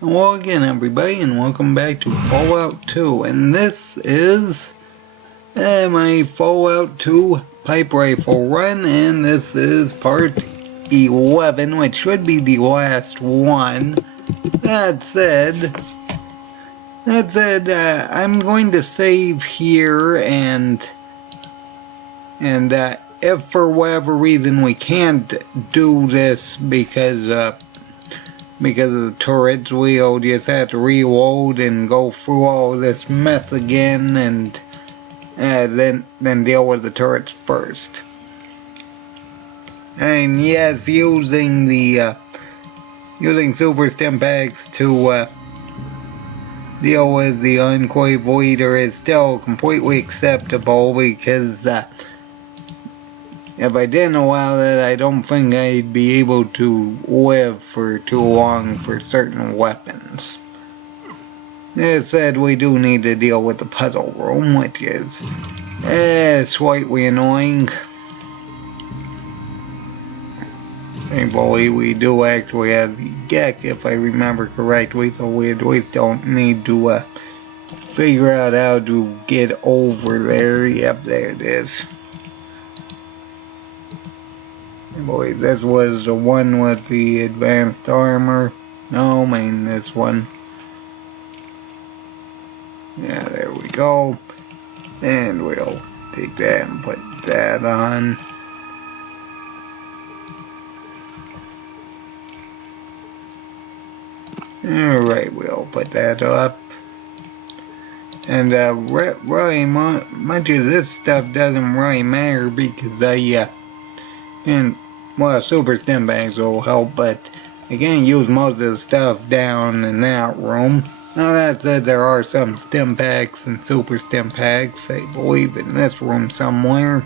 Hello again, everybody, and welcome back to Fallout 2. And this is my Fallout 2 pipe rifle run, and this is part 11, which should be the last one. That said, I'm going to save here, and if for whatever reason we can't do this because of the turrets, we'll just have to reload and go through all this mess again, and then deal with the turrets first. And yes, using super stim packs to deal with the Enclave leader is still completely acceptable, because if I didn't allow that, I don't think I'd be able to live for too long for certain weapons. That said, we do need to deal with the puzzle room, which is slightly annoying. Thankfully, we do actually have the deck, if I remember correctly, so we at least don't need to figure out how to get over there. Yep, there it is. Boy, this was the one with the advanced armor. No, I mean this one. Yeah, there we go. And we'll take that and put that on. Alright, we'll put that up. And really, much of this stuff doesn't really matter, because well, super stim bags will help, but I can't use most of the stuff down in that room. Now that said, there are some stim packs and super stim packs, I believe, in this room somewhere.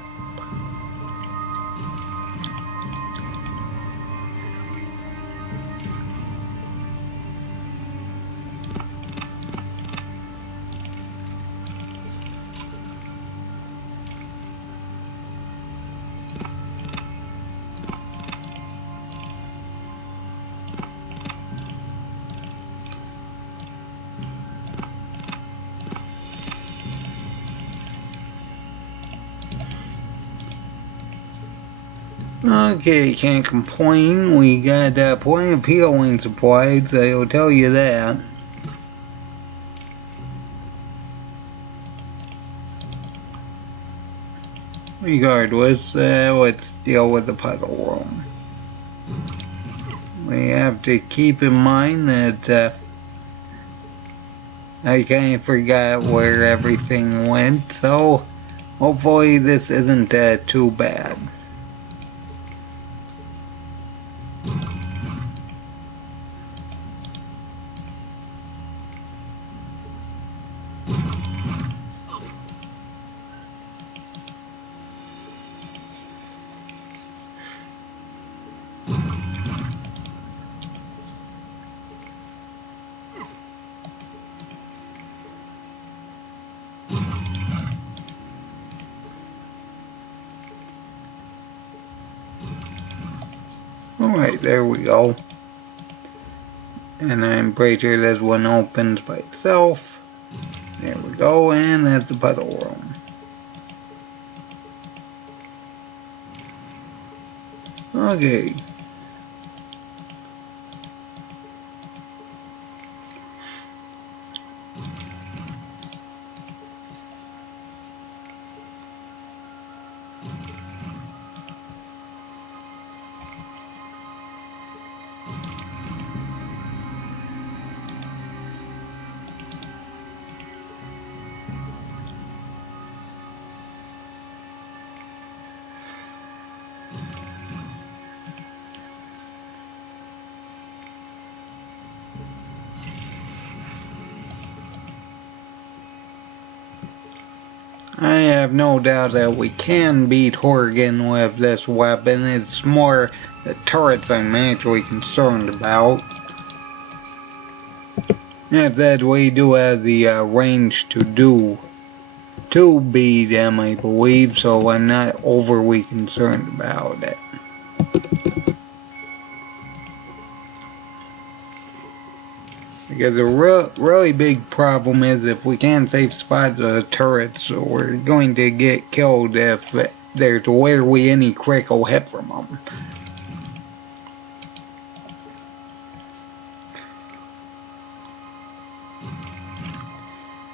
Okay, can't complain. We got plenty of healing supplies, I'll tell you that. Regardless, let's deal with the puzzle room. We have to keep in mind that I kind of forgot where everything went, so hopefully this isn't too bad. Alright, there we go. And I'm pretty sure this one opens by itself. There we go, and that's the puzzle room. Okay. I have no doubt that we can beat Horrigan with this weapon. It's more the turrets I'm actually concerned about. That said, we do have the range to beat him, I believe, so I'm not overly concerned about it. Because a really big problem is if we can't save spots of the turrets, we're going to get killed if there's literally any critical hit from them.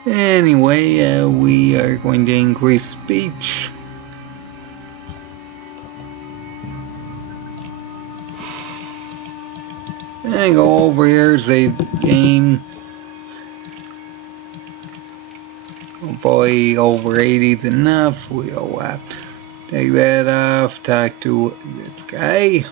Anyway, we are going to increase speech. And go over here, save the game. Hopefully over 80 is enough. We'll take that off, talk to this guy.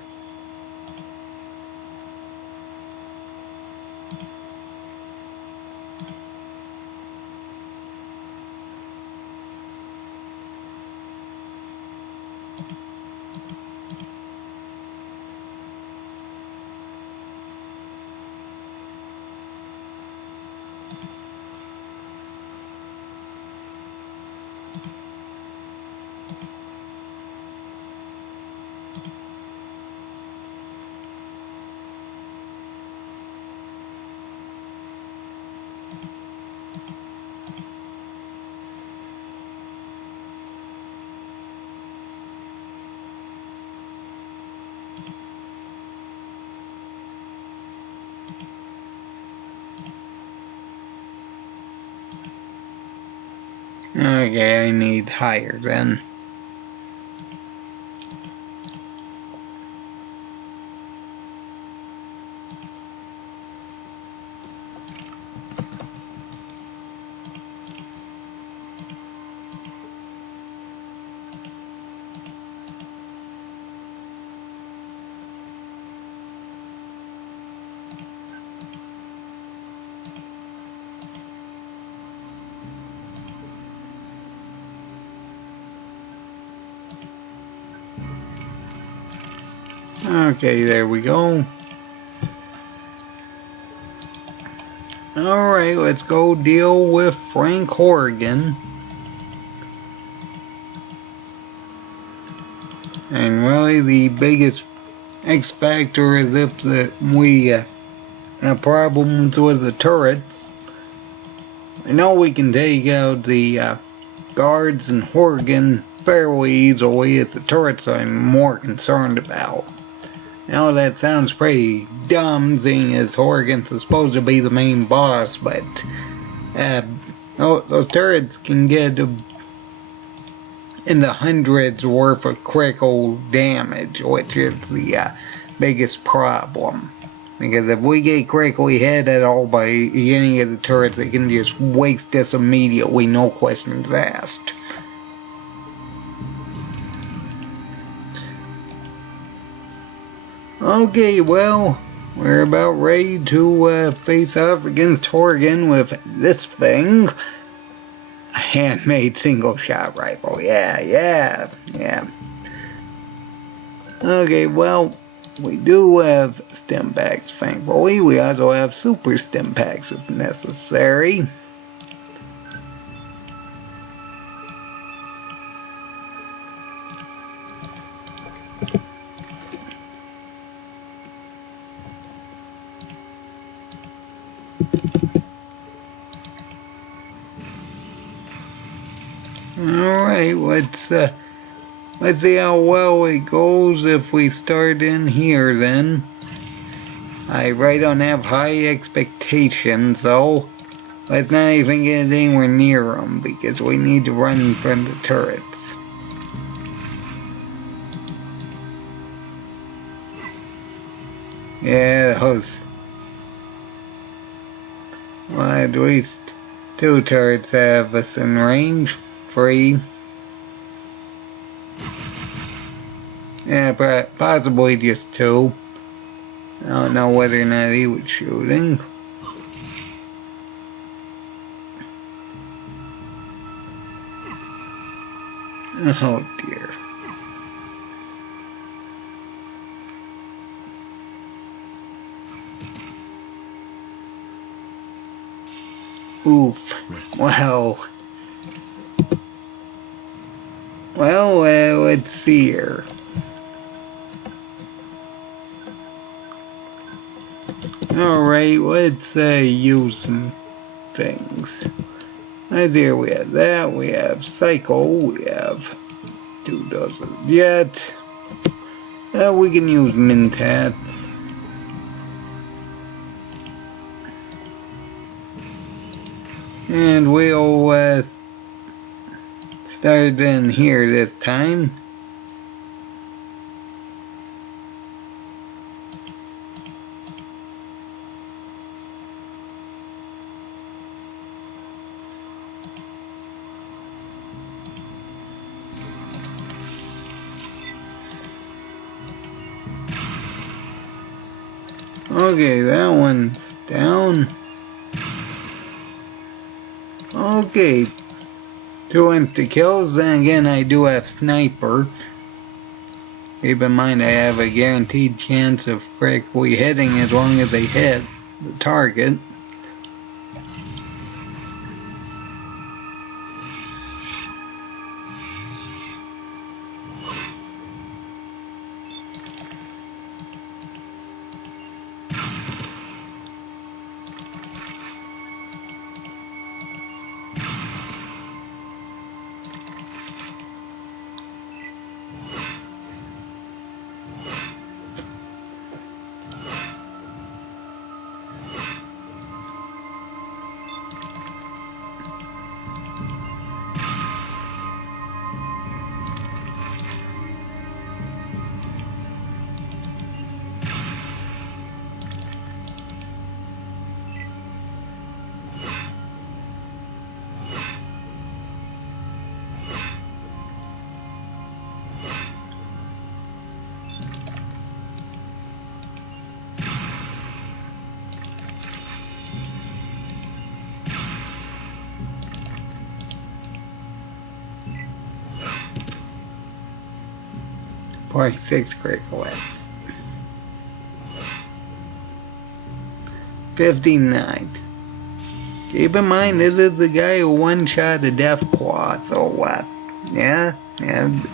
Okay, I need higher then. Okay, there we go. Alright, let's go deal with Frank Horrigan. And really the biggest X factor is if we have problems with the turrets. I know we can take out the guards and Horrigan fairly easily. It's the turrets I'm more concerned about. Now that sounds pretty dumb, seeing as Horrigan's supposed to be the main boss, but those turrets can get in the hundreds worth of critical damage, which is the biggest problem. Because if we get critically hit at all by any of the turrets, they can just waste us immediately, no questions asked. Okay, well, we're about ready to face off against Horrigan with this thing. A handmade single-shot rifle. Yeah. Okay, well, we do have stim packs, thankfully. We also have super stim packs if necessary. Alright, let's see how well it goes if we start in here then. I really don't have high expectations, so let's not even get anywhere near them because we need to run from the turrets. Yeah, those. Well, at least 2 turrets have us in range. 3. Yeah, possibly just 2. I don't know whether or not he was shooting. Oh dear. Oof. Well, let's see here. Alright, let's use some things. Right there we have that, we have cycle, we have 2 dozen jet. We can use Mentats. And we'll start in here this time. Okay, that one's down. Okay, 2 insta kills. Then again, I do have sniper. Keep in mind, I have a guaranteed chance of correctly hitting as long as they hit the target. Point 6 critical hits. 59. Keep in mind, this is the guy who one-shot a Deathclaw, so yeah,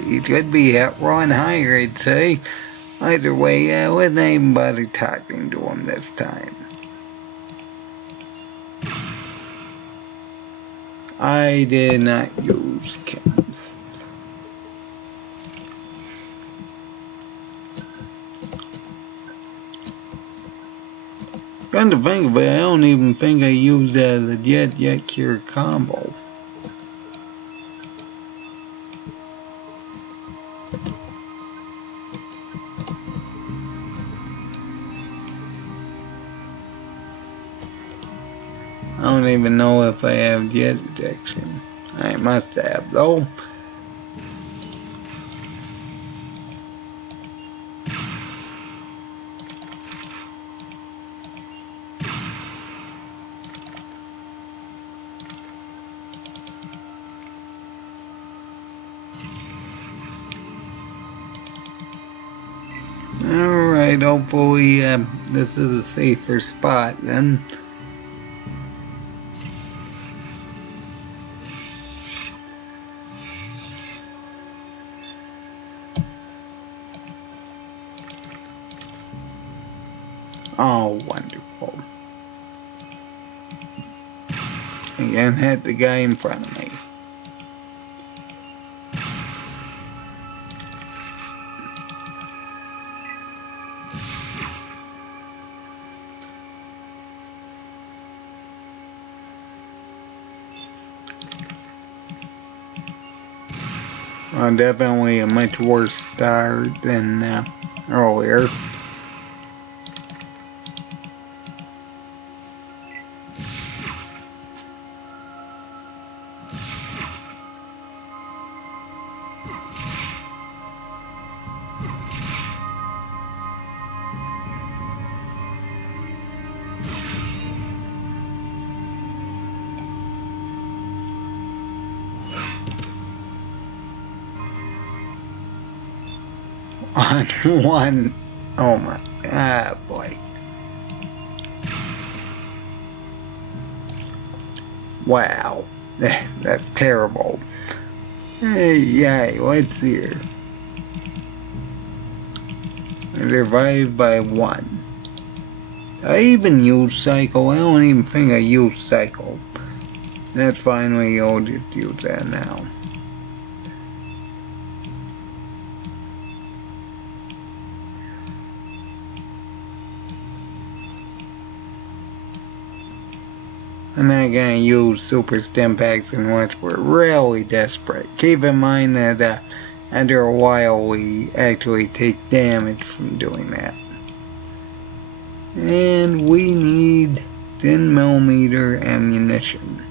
he could be hit run higher, I'd say. Either way, wasn't even bother talking to him this time. I did not use chems. Come to think of it, I don't even think I used the Jet Cure combo. I don't even know if I have jet detection. I must have though. Alright, hopefully this is a safer spot then. Oh, wonderful. Again, hit the guy in front of me. Definitely a much worse start than earlier. On one, oh my, boy. Wow, that's terrible. Hey, yay, what's here? I survived by 1. I even use Cycle. I don't even think I use Cycle. That's fine, we'll just use that now. I'm not gonna use Super Stimpaks unless we're really desperate. Keep in mind that after a while we actually take damage from doing that. And we need 10mm ammunition.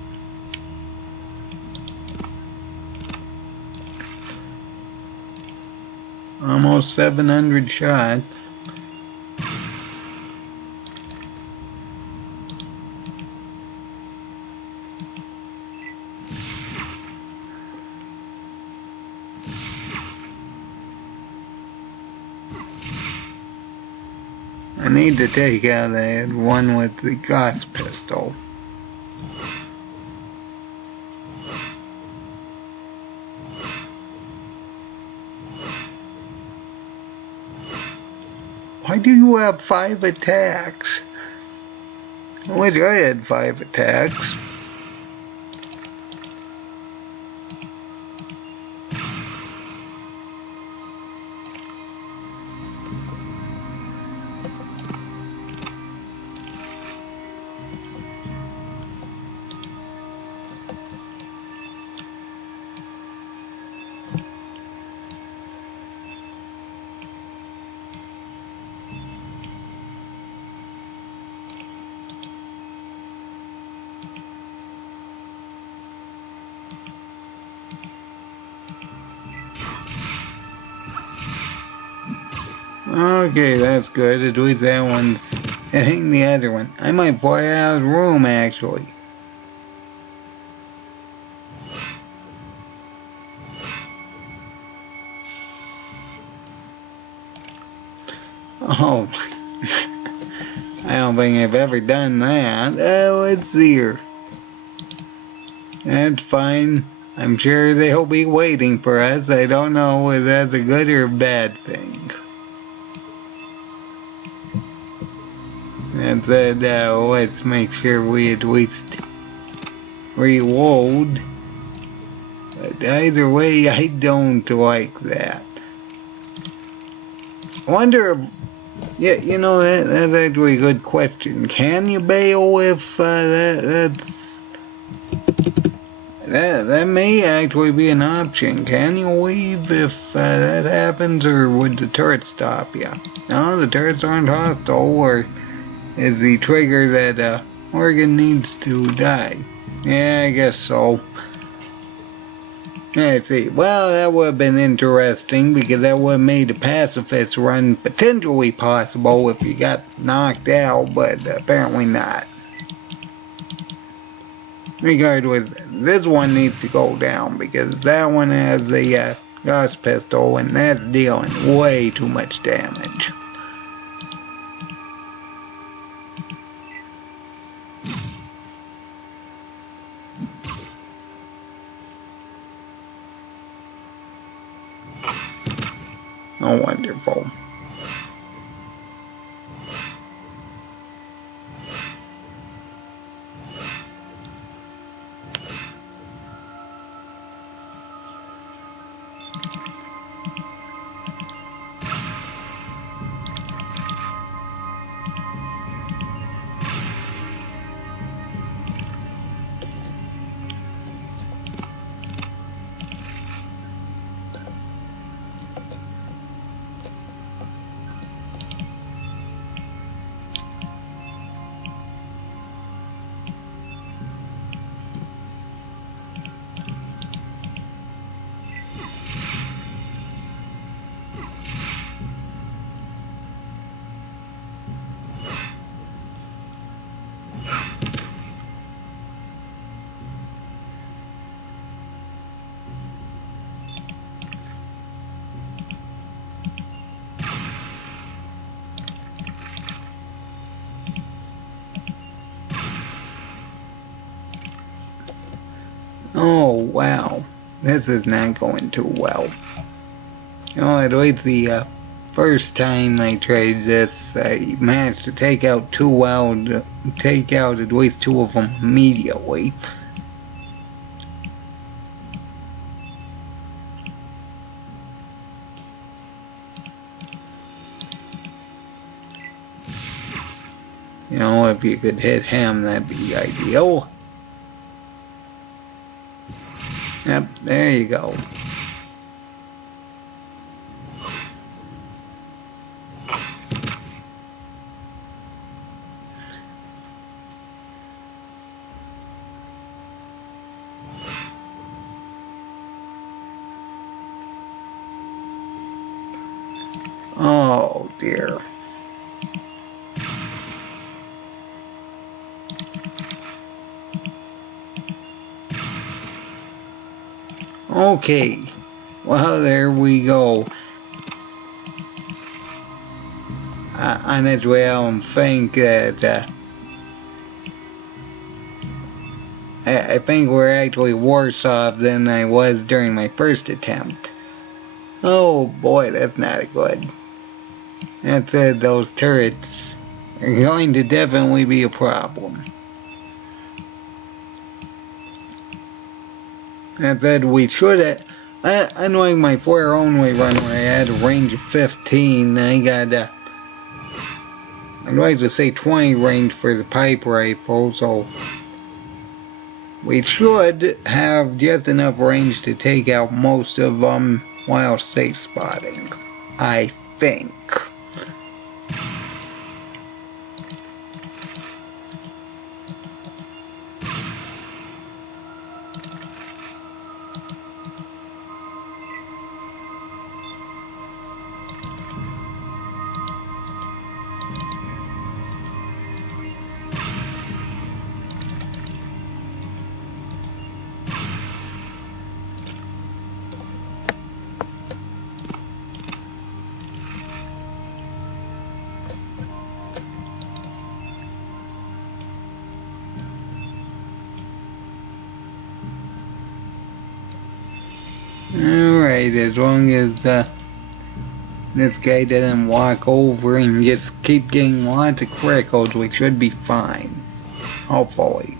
Almost 700 shots. I need to take out that one with the gas pistol. Why do you have 5 attacks? I wish I had 5 attacks. Okay, that's good. At least that one's hitting the other one. I might fly out of the room, actually. Oh, I don't think I've ever done that. Let's see here. That's fine. I'm sure they'll be waiting for us. I don't know whether that's a good or a bad thing. And then let's make sure we at least reload. But either way, I don't like that. I wonder if, yeah, you know, that's actually a good question. Can you bail if that may actually be an option. Can you leave if that happens, or would the turret stop you? No, the turrets aren't hostile, or is the trigger that Morgan needs to die? Yeah, I guess so. Let's see. Well, that would have been interesting, because that would have made the pacifist run potentially possible if you got knocked out, but apparently not. Regardless, this one needs to go down, because that one has a gas pistol, and that's dealing way too much damage. Oh, wonderful. Oh, wow. This is not going too well. You know, at least the first time I tried this, I managed to take out at least 2 of them immediately. You know, if you could hit him, that'd be ideal. Yep, there you go. Oh dear. Okay, well, there we go. Honestly, I don't think that I think we're actually worse off than I was during my first attempt. Oh boy, that's not good. That said, those turrets are going to definitely be a problem. That said, we should have, unlike my flare only run where I had a range of 15, I got, I'd like to say 20 range for the pipe rifle, so we should have just enough range to take out most of them while safe spotting, I think. Alright, as long as this guy doesn't walk over and just keep getting lots of criticals, we should be fine. Hopefully.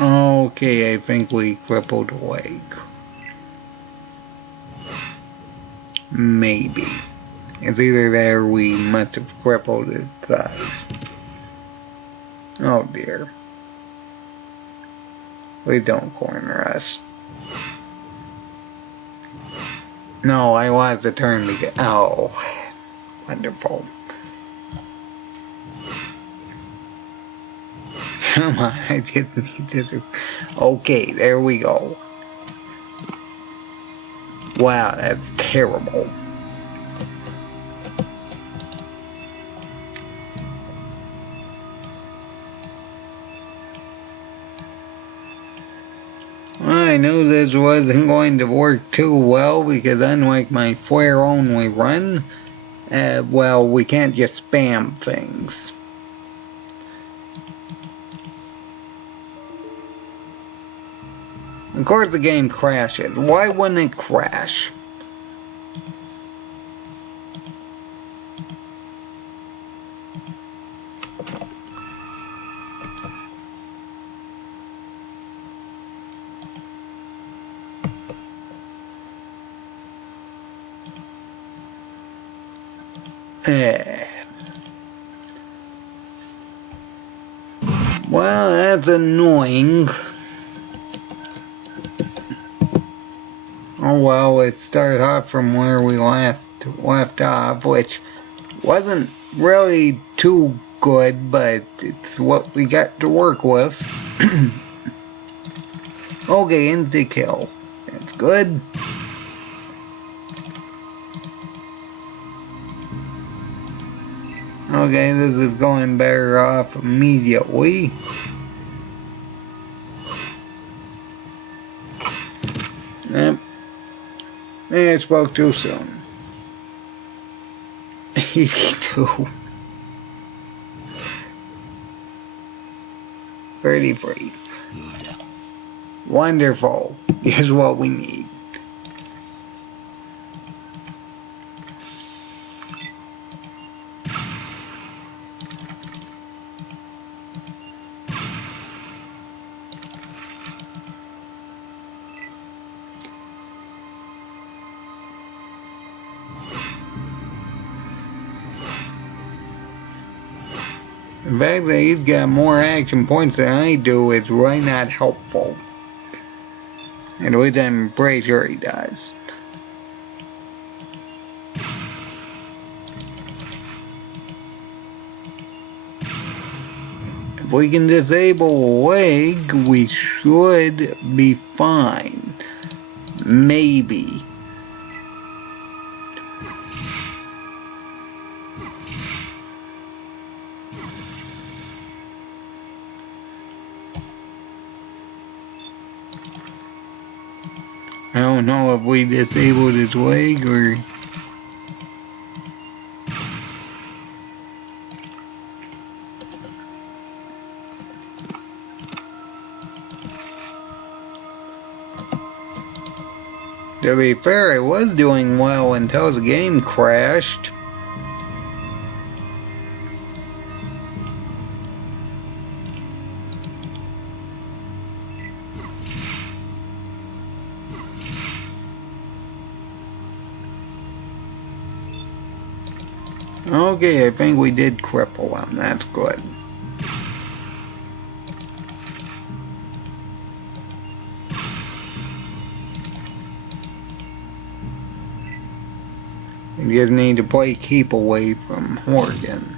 Okay, I think we crippled a leg. Maybe. It's either that or we must have crippled its eyes. Oh dear. Please don't corner us. No, I lost the turn to get. Oh, wonderful. Come on, I didn't need this. Okay, there we go. Wow, that's terrible. I knew this wasn't going to work too well because unlike my flare only run, well, we can't just spam things. Of course the game crashes. Why wouldn't it crash? Well, that's annoying. Oh well, it started off from where we last left off, which wasn't really too good, but it's what we got to work with. Okay, insta kill. That's good. Okay, this is going better off immediately. Yep. I spoke too soon. 82. 33. Wonderful. Here's what we need. The fact that he's got more action points than I do is really not helpful. And with I'm pretty sure he does. If we can disable a leg, we should be fine. Maybe. I don't know if we disabled his leg or... To be fair, I was doing well until the game crashed. Okay, I think we did cripple him. That's good. We just need to play keep away from Horgan.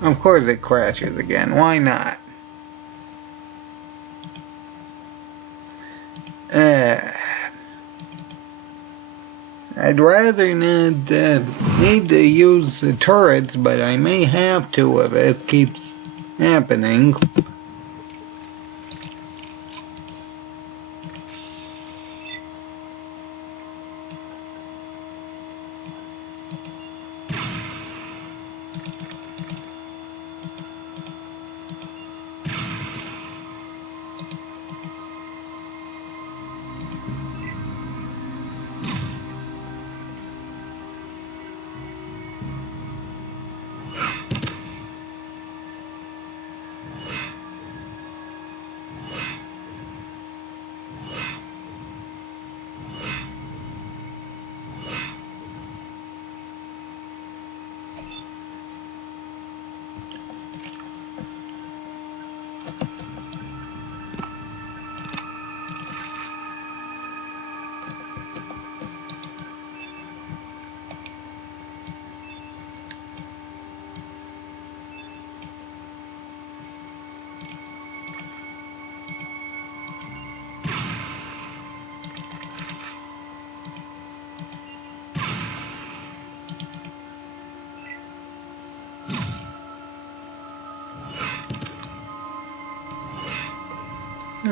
Of course it crashes again. Why not? I'd rather not need to use the turrets, but I may have to if it keeps happening.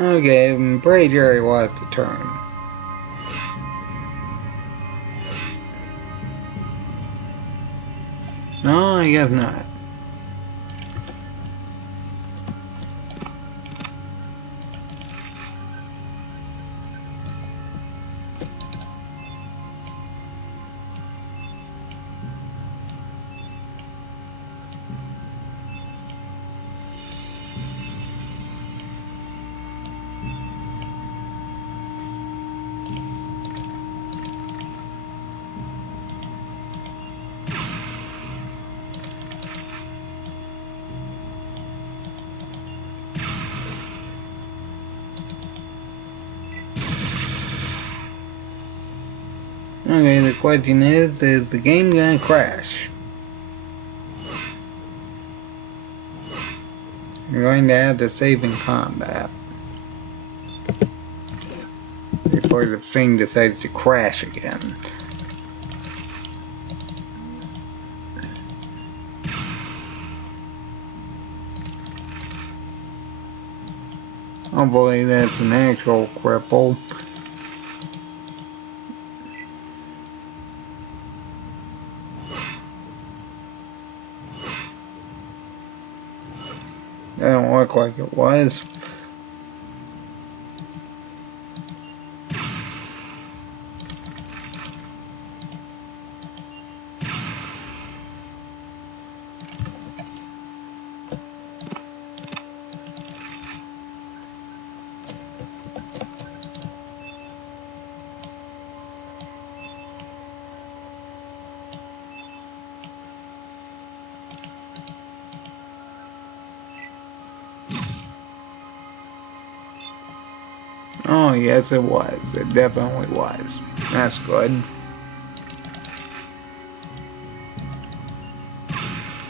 Okay, I'm pretty sure he lost a turn. No, I guess not. Okay, the question is the game gonna crash? You're going to have to save in combat before the thing decides to crash again. Hopefully that's an actual cripple. That don't look like it was. Oh, yes, it was. It definitely was. That's good.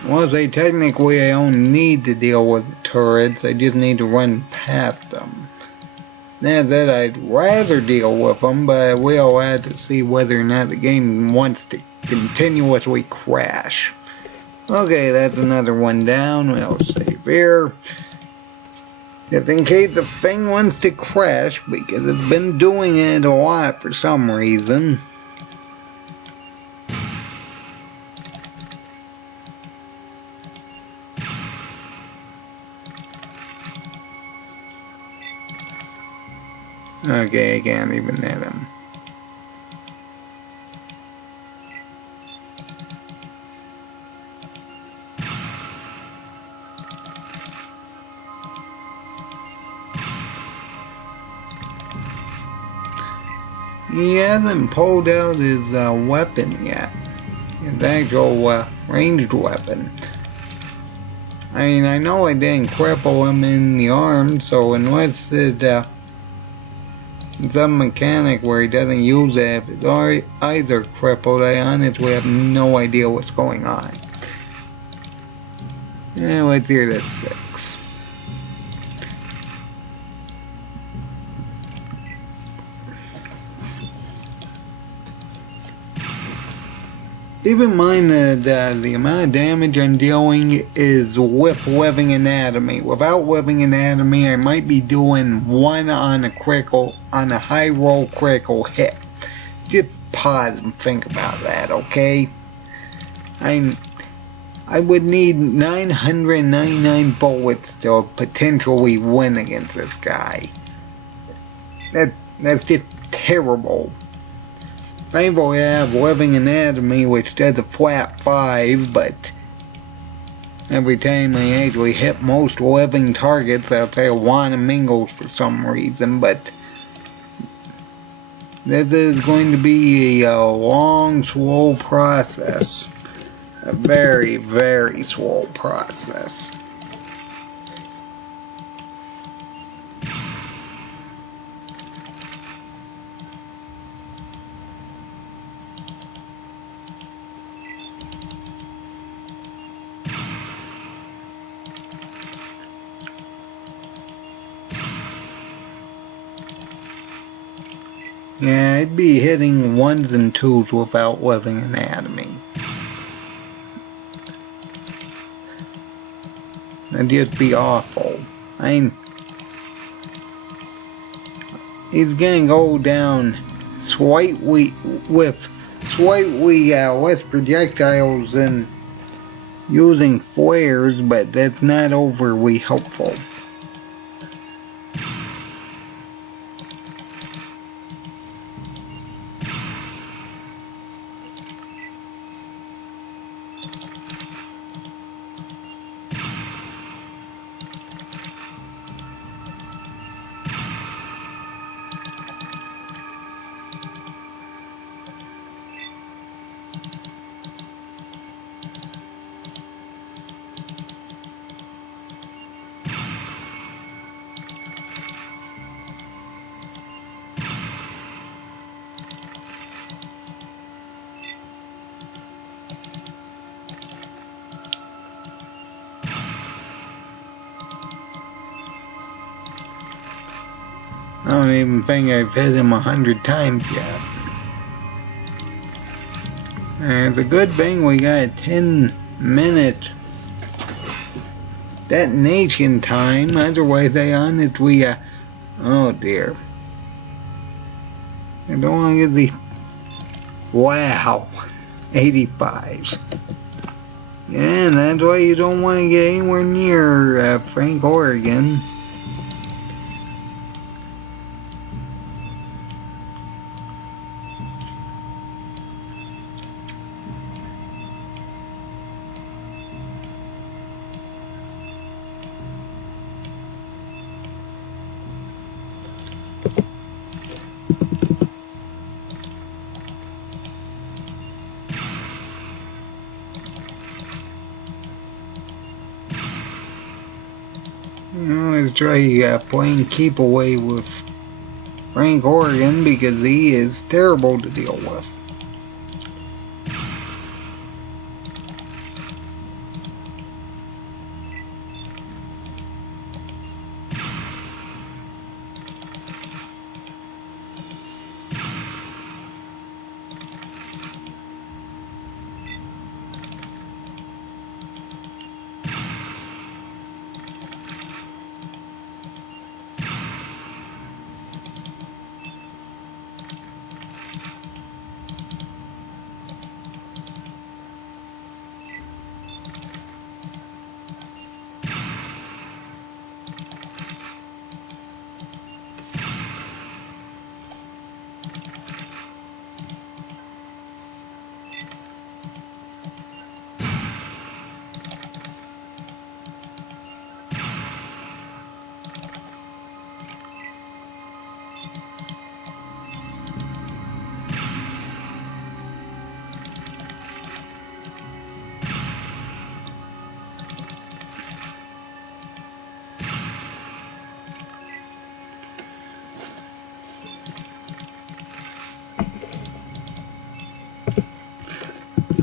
Well, say technically I don't need to deal with the turrets. I just need to run past them. That said, I'd rather deal with them, but I will have to see whether or not the game wants to continuously crash. Okay, that's another one down. We'll save here. Just in case the thing wants to crash, because it's been doing it a lot for some reason. Okay, I can't even hit him. He hasn't pulled out his weapon yet. His actual ranged weapon. I mean, I know I didn't cripple him in the arm, so unless it some mechanic where he doesn't use it, if his eyes are crippled, I honestly have no idea what's going on. Yeah, let's hear that 6. Keep in mind that the amount of damage I'm dealing is with Living Anatomy. Without Living Anatomy, I might be doing 1 on a critical, on a high roll critical hit. Just pause and think about that, okay? I would need 999 bullets to potentially win against this guy. That's just terrible. Thankfully, I have Living Anatomy, which does a flat 5, but every time I actually hit most living targets, I'll say Juana Mingles for some reason, but this is going to be a long, slow process. A very, very slow process. Yeah, I'd be hitting 1s and 2s without Living Anatomy. That'd just be awful. He's gonna go down slightly with slightly less projectiles than using flares, but that's not overly helpful. don't even think I've hit him 100 times yet. And it's a good thing we got a 10-minute detonation time. Otherwise, oh dear. I don't want to get the... Wow. 85. Yeah, and that's why you don't want to get anywhere near Frank Oregon. Let's try playing keep away with Frank Oregon because he is terrible to deal with.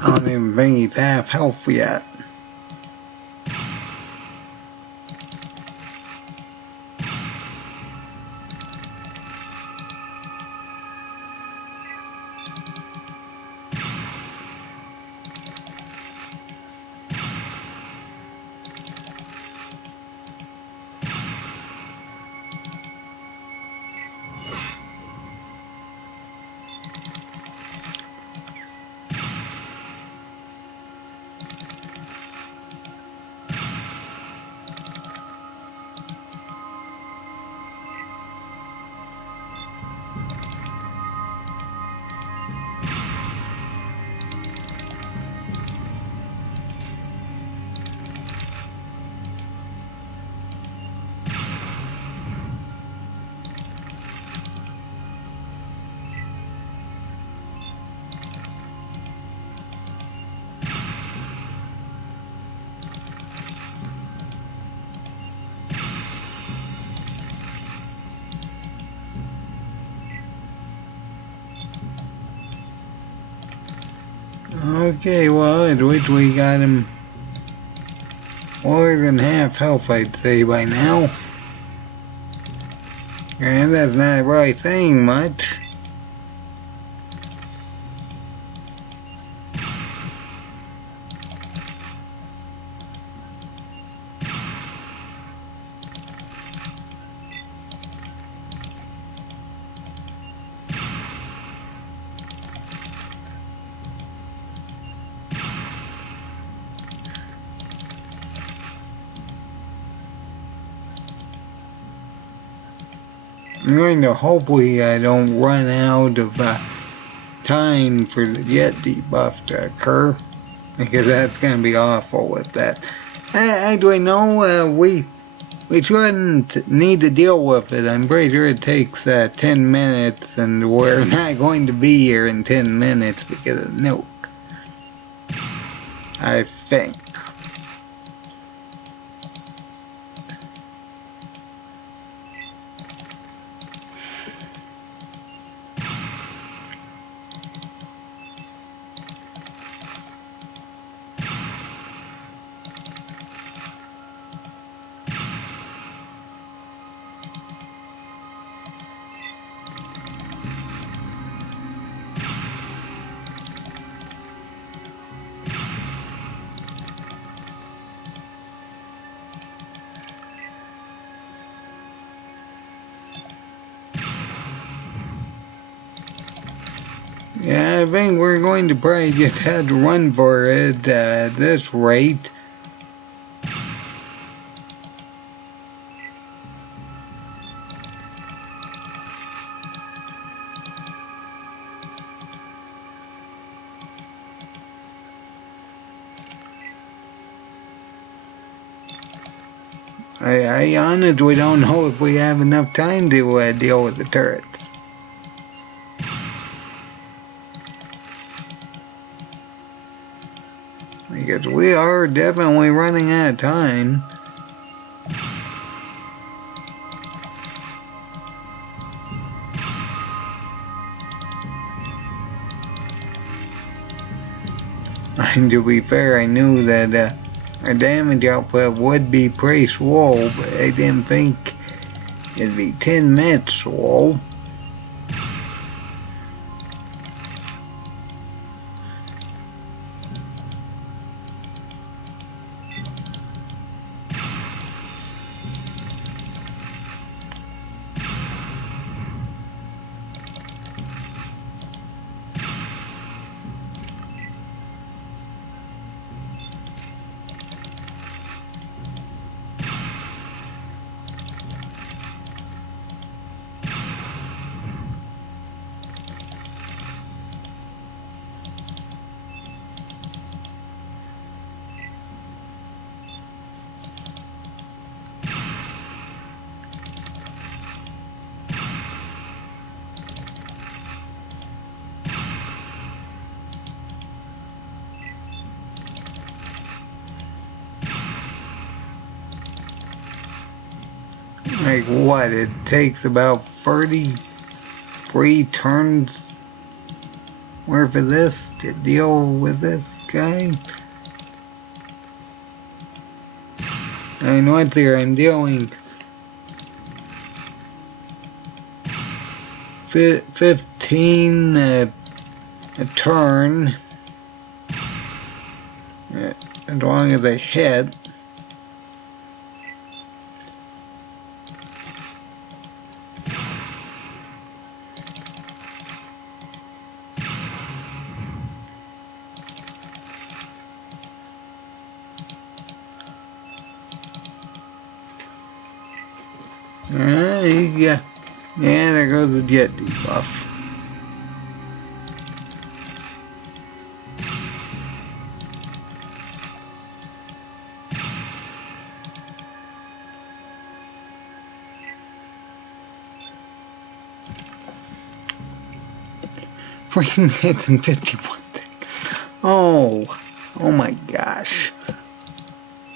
I don't even think he's half health yet. Okay, well, at which we got him more than half health, I'd say, by now. And that's not really saying much. I'm going to hopefully I don't run out of time for the jet debuff to occur, because that's going to be awful with that. Actually, no, we shouldn't need to deal with it. I'm pretty sure it takes 10 minutes, and we're not going to be here in 10 minutes because of the nuke. I think. Yeah, I think we're going to probably just have to run for it at this rate. I honestly don't know if we have enough time to deal with the turrets. Because we are definitely running out of time. And to be fair, I knew that our damage output would be pretty slow, but I didn't think it'd be 10 minutes slow. Like what? It takes about 33 turns worth of this to deal with this guy. I mean, what's here? I'm dealing 15 a turn, as long as I hit. Yeah, there goes the jet debuff. Freaking hits and 51 things. Oh my gosh.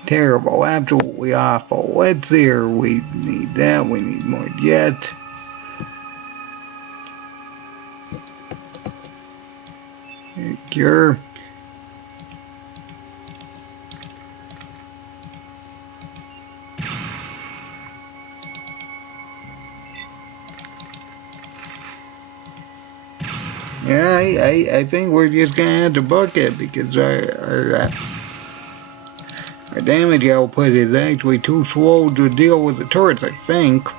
Terrible, absolutely awful. Let's see here, we need that, we need more jet. Cure. Yeah, I think we're just gonna have to book it because our damage output is actually too slow to deal with the turrets, I think.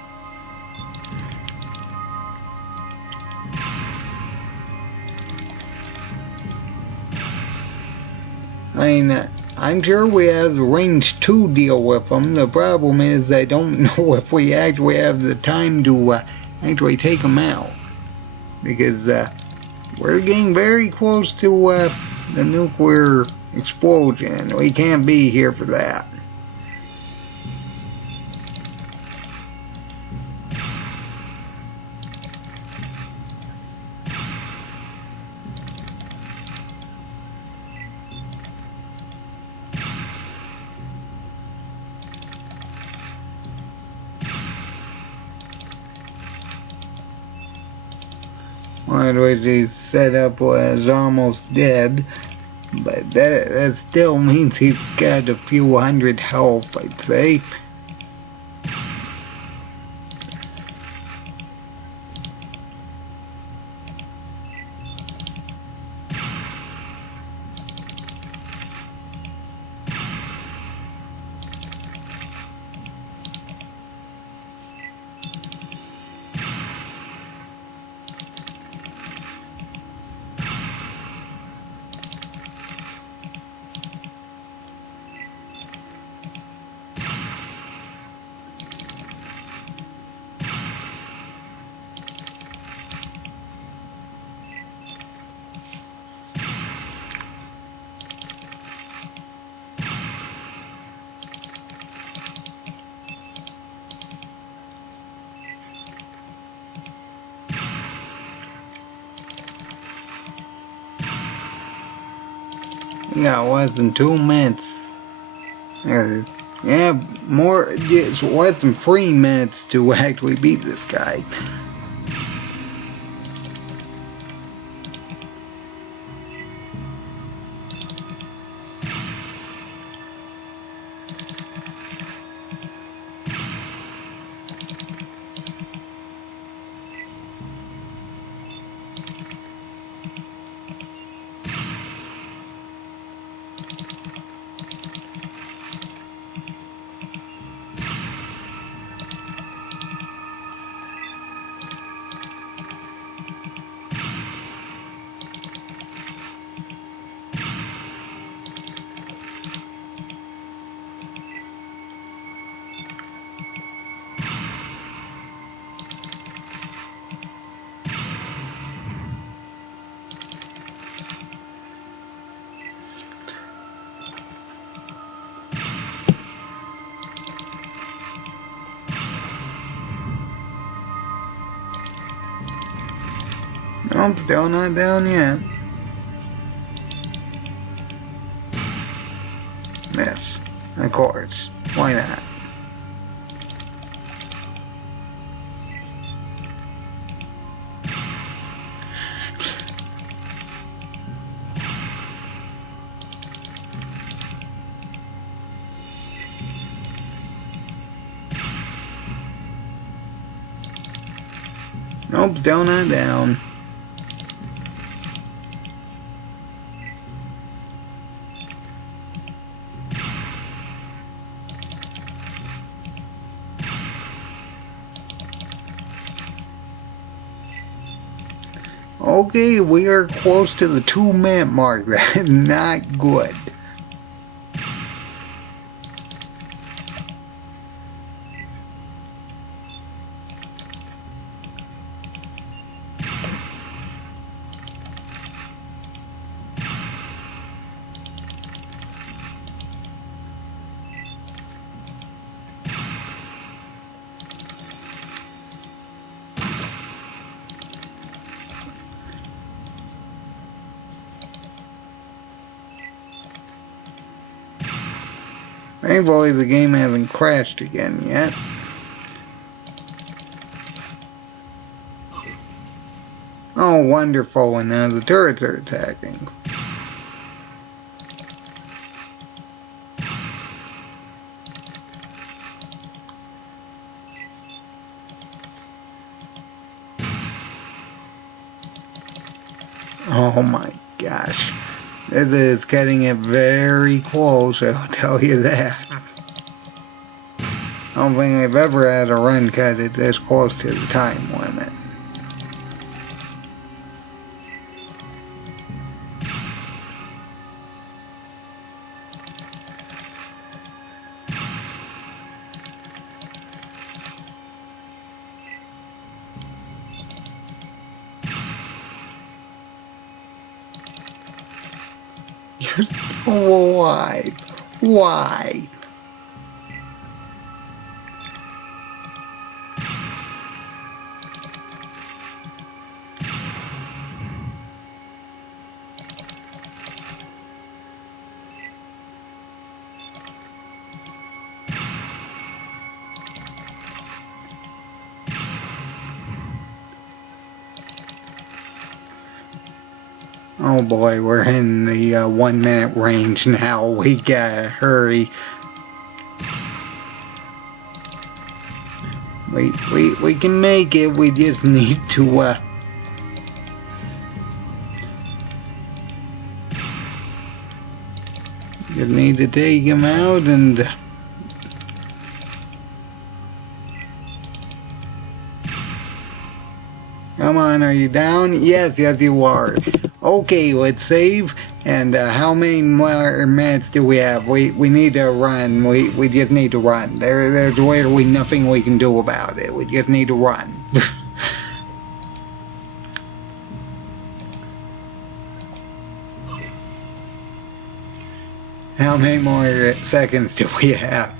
I mean, I'm sure we have the range to deal with them. The problem is I don't know if we actually have the time to actually take them out. Because we're getting very close to the nuclear explosion. We can't be here for that. Otherwise, his setup was almost dead, but that still means he's got a few hundred health, I'd say. Yeah, it wasn't 2 minutes. Or, yeah, more, it wasn't 3 minutes to actually beat this guy. Nope, still not down yet. Miss. Of course. Why not? Nope, still not down. Okay, we are close to the 2-minute mark. That is not good. Thankfully, the game hasn't crashed again yet. Oh, wonderful, and now the turrets are attacking. Oh my gosh. This is cutting it very close, I'll tell you that. I don't think I've ever had a run cut it this close to the time limit. You're still alive. Why? Oh boy, we're in the 1-minute range now. We gotta hurry. We can make it. We just need to just need to take him out and come on, are you down? Yes, you are. Okay, let's save. And how many more minutes do we have? We need to run. We just need to run. There's literally nothing we can do about it. We just need to run. How many more seconds do we have?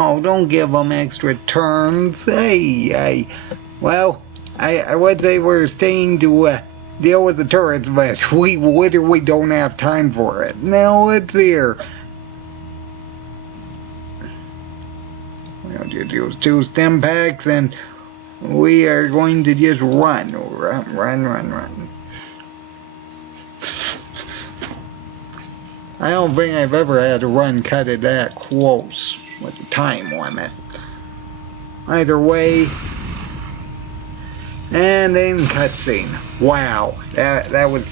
Oh, don't give them extra turns. Well, I would say we're staying to deal with the turrets, but we literally don't have time for it. Now let's hear. We'll just use 2 stim packs and we are going to just run. I don't think I've ever had a run cut it that close with the time limit. Either way, and then cutscene. Wow, that was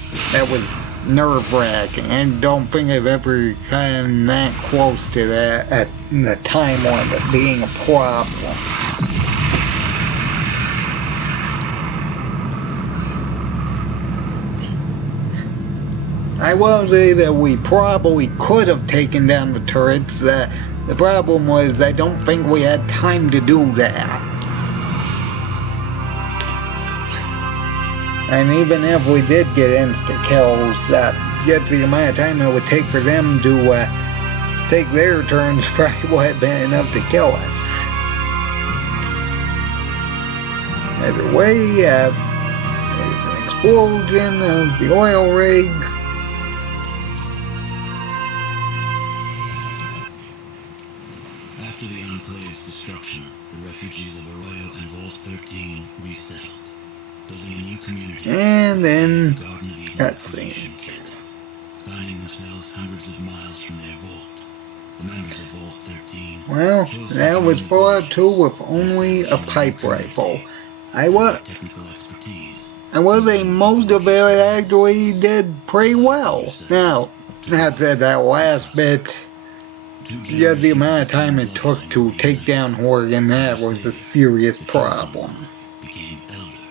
nerve-wracking. I don't think I've ever gotten that close to that at the time limit being a problem. I will say that we probably could have taken down the turrets. The problem was I don't think we had time to do that. And even if we did get insta-kills, just the amount of time it would take for them to take their turns probably would have been enough to kill us. Either way, there's an explosion of the oil rig. After the Enclave's destruction, the refugees of Arroyo and Vault 13 resettled, building a new community. And then Garden of Eden cutscene. Finding themselves hundreds of miles from their vault. The members of Vault 13. Well, that was Fallout 2 with only a pipe rifle. I will say most of it actually did pretty well. Now, not that last bit. Just the amount of time it took to take down Horgan, that was a serious problem. Became elder,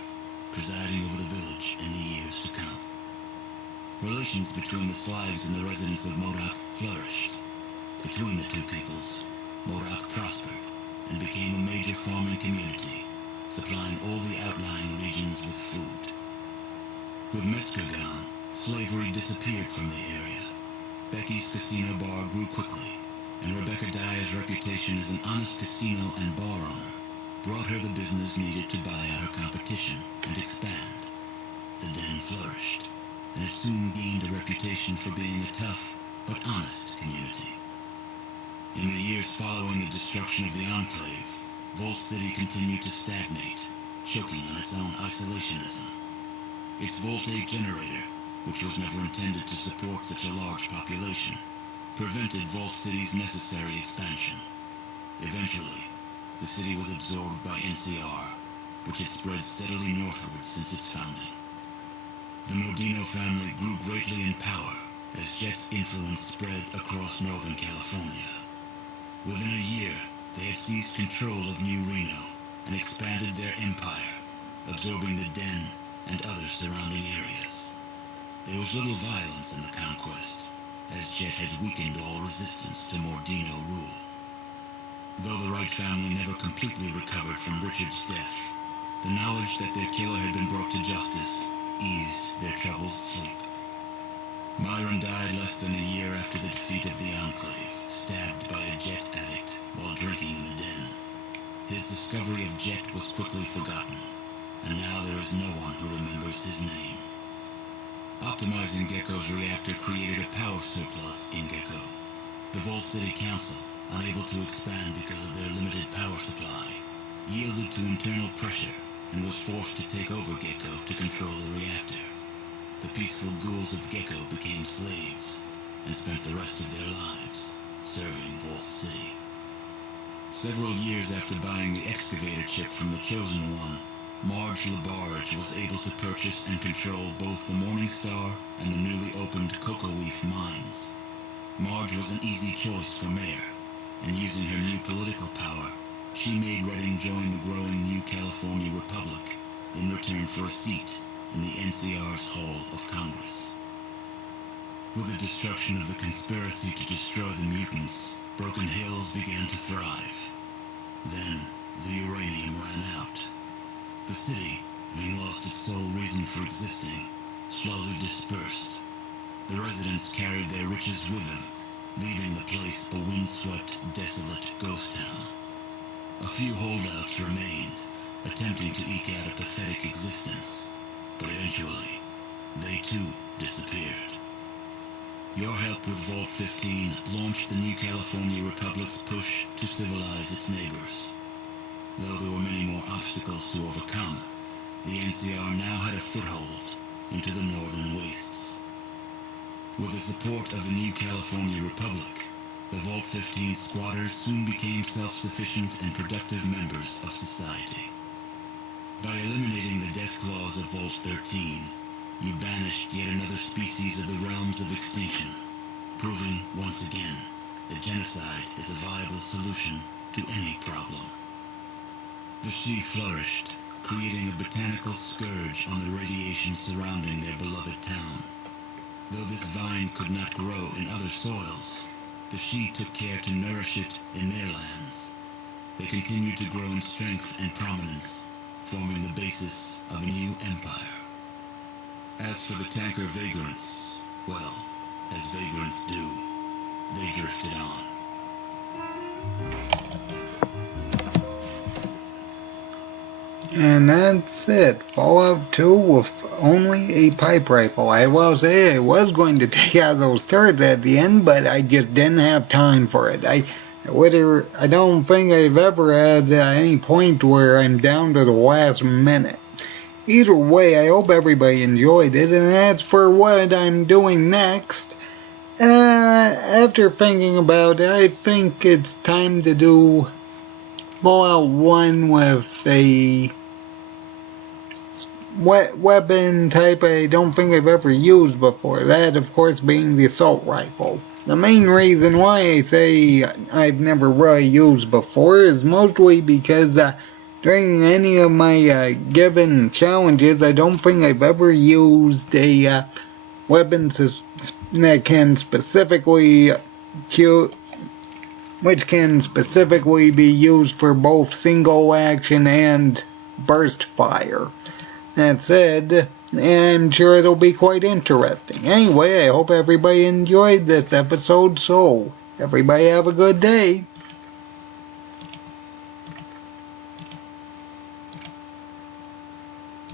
presiding over the village in the years to come. Relations between the Slives and the residents of MODOK flourished. Between the two peoples, MODOK prospered and became a major farming community, supplying all the outlying regions with food. With Mesker gone, slavery disappeared from the area. Becky's casino bar grew quickly, and Rebecca Dyer's reputation as an honest casino and bar owner brought her the business needed to buy out her competition and expand. The den flourished, and it soon gained a reputation for being a tough but honest community. In the years following the destruction of the Enclave, Vault City continued to stagnate, choking on its own isolationism. Its Vault 8 generator, which was never intended to support such a large population, prevented Vault City's necessary expansion. Eventually, the city was absorbed by NCR, which had spread steadily northward since its founding. The Modino family grew greatly in power as Jet's influence spread across Northern California. Within a year, they had seized control of New Reno and expanded their empire, absorbing the Den and other surrounding areas. There was little violence in the conquest, as Jet had weakened all resistance to Modino rule. Though the Wright family never completely recovered from Richard's death, the knowledge that their killer had been brought to justice eased their troubled sleep. Myron died less than a year after the defeat of the Enclave, stabbed by a Jet addict while drinking in the den. His discovery of Jet was quickly forgotten, and now there is no one who remembers his name. Optimizing Gecko's reactor created a power surplus in Gecko. The Vault City Council, unable to expand because of their limited power supply, yielded to internal pressure and was forced to take over Gecko to control the reactor. The peaceful ghouls of Gecko became slaves and spent the rest of their lives serving Vault City. Several years after buying the excavator chip from the Chosen One, Marge LaBarge was able to purchase and control both the Morning Star and the newly opened Cocoa Leaf mines. Marge was an easy choice for mayor, and using her new political power, she made Redding join the growing New California Republic in return for a seat in the NCR's Hall of Congress. With the destruction of the conspiracy to destroy the mutants, Broken Hills began to thrive. Then, the uranium ran out. The city, having lost its sole reason for existing, slowly dispersed. The residents carried their riches with them, leaving the place a windswept, desolate ghost town. A few holdouts remained, attempting to eke out a pathetic existence, but eventually, they too disappeared. Your help with Vault 15 launched the New California Republic's push to civilize its neighbors. Though there were many more obstacles to overcome, the NCR now had a foothold into the northern wastes. With the support of the New California Republic, the Vault 15 squatters soon became self-sufficient and productive members of society. By eliminating the death clause of Vault 13, you banished yet another species of the realms of extinction, proving once again that genocide is a viable solution to any problem. The Sidhe flourished, creating a botanical scourge on the radiation surrounding their beloved town. Though this vine could not grow in other soils, the Sidhe took care to nourish it in their lands. They continued to grow in strength and prominence, forming the basis of a new empire. As for the tanker vagrants, well, as vagrants do, they drifted on. And that's it. Fallout 2 with only a pipe rifle. I will say I was going to take out those turrets at the end, but I just didn't have time for it. I don't think I've ever had any point where I'm down to the last minute. Either way, I hope everybody enjoyed it, and as for what I'm doing next, after thinking about it, I think it's time to do Fallout 1 with a weapon type I don't think I've ever used before. That, of course, being the assault rifle. The main reason why I say I've never really used before is mostly because during any of my given challenges, I don't think I've ever used a weapon that can specifically which can specifically be used for both single action and burst fire. That said, I'm sure it'll be quite interesting. Anyway, I hope everybody enjoyed this episode, so everybody have a good day.